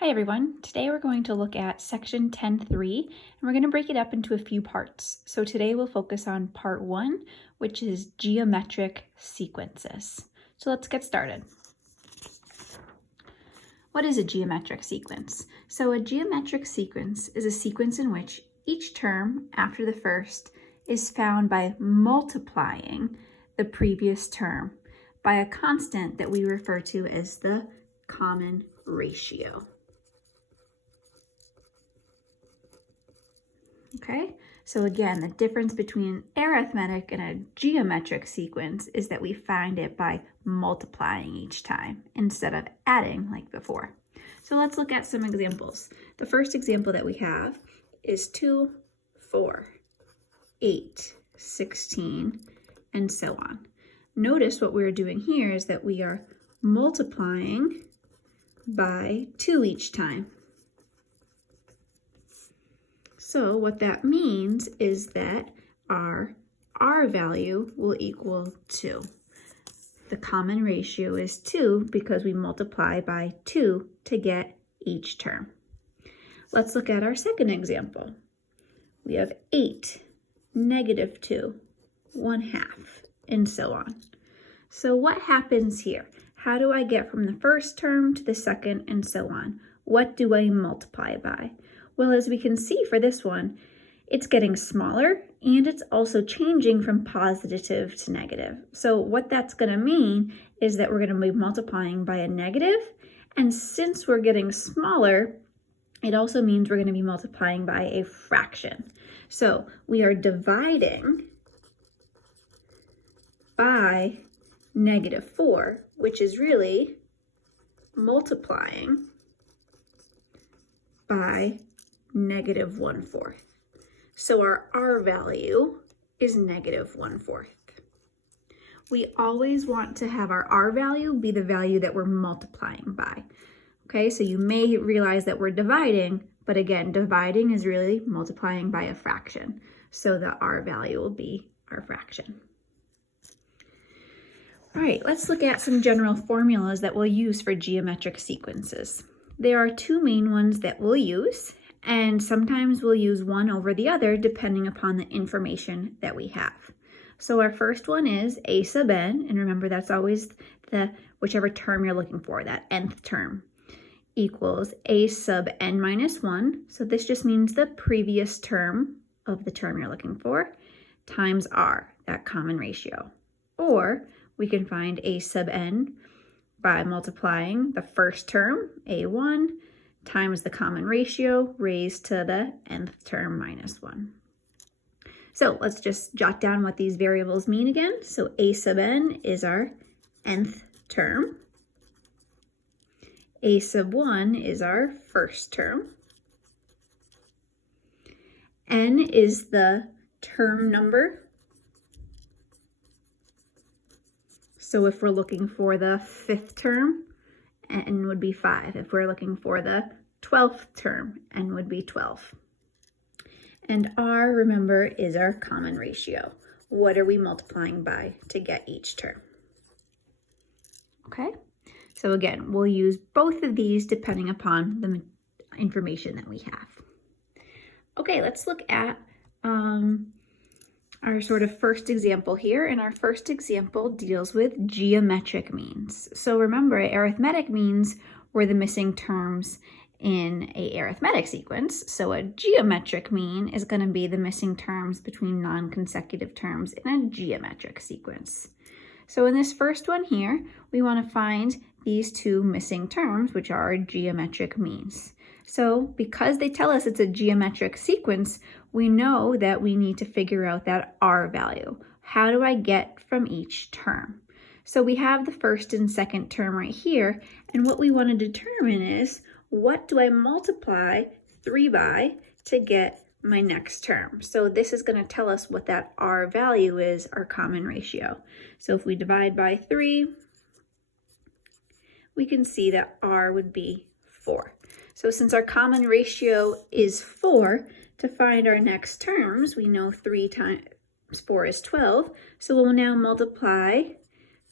Hi everyone, today we're going to look at section 10.3 and we're going to break it up into a few parts. So today we'll focus on part 1, which is geometric sequences. So let's get started. What is a geometric sequence? So a geometric sequence is a sequence in which each term after the first is found by multiplying the previous term by a constant that we refer to as the common ratio. Okay, so again, the difference between arithmetic and a geometric sequence is that we find it by multiplying each time instead of adding like before. So let's look at some examples. The first example that we have is 2, 4, 8, 16, and so on. Notice what we're doing here is that we are multiplying by 2 each time. So what that means is that our R value will equal 2. The common ratio is 2 because we multiply by 2 to get each term. Let's look at our second example. We have 8, -2, 1/2, and so on. So what happens here? How do I get from the first term to the second and so on? What do I multiply by? Well, as we can see for this one, it's getting smaller and it's also changing from positive to negative. So what that's going to mean is that we're going to be multiplying by a negative, and since we're getting smaller, it also means we're going to be multiplying by a fraction. So we are dividing by -4, which is really multiplying by -1/4. So our R value is -1/4. We always want to have our R value be the value that we're multiplying by. Okay, so you may realize that we're dividing, but again, dividing is really multiplying by a fraction. So the R value will be our fraction. All right, let's look at some general formulas that we'll use for geometric sequences. There are two main ones that we'll use, and sometimes we'll use one over the other depending upon the information that we have. So our first one is a sub n, and remember that's always the whichever term you're looking for, that nth term, equals a sub n minus 1. So this just means the previous term of the term you're looking for times r, that common ratio. Or we can find a sub n by multiplying the first term, a1, times the common ratio raised to the nth term minus 1. So let's just jot down what these variables mean again. So a sub n is our nth term. A sub 1 is our first term. N is the term number. So if we're looking for the 5th term, n would be 5. If we're looking for the 12th term, n would be 12. And R, remember, is our common ratio. What are we multiplying by to get each term? Okay, so again, we'll use both of these depending upon the information that we have. Okay, let's look at our sort of first example here, and our first example deals with geometric means. So remember, arithmetic means were the missing terms in a arithmetic sequence. So a geometric mean is going to be the missing terms between non-consecutive terms in a geometric sequence. So in this first one here, we want to find these two missing terms, which are our geometric means. So because they tell us it's a geometric sequence, we know that we need to figure out that R value. How do I get from each term? So we have the first and second term right here, and what we want to determine is what do I multiply 3 by to get my next term? So this is going to tell us what that R value is, our common ratio. So if we divide by 3, we can see that R would be 4. So since our common ratio is 4, to find our next terms, we know 3 times 4 is 12. So we'll now multiply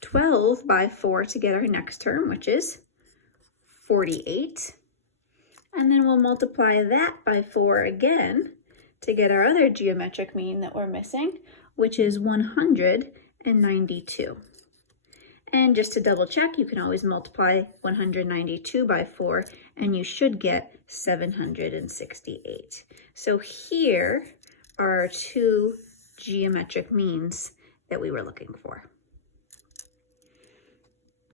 12 by 4 to get our next term, which is 48. And then we'll multiply that by 4 again to get our other geometric mean that we're missing, which is 192. And just to double check, you can always multiply 192 by 4 and you should get 768. So here are our two geometric means that we were looking for.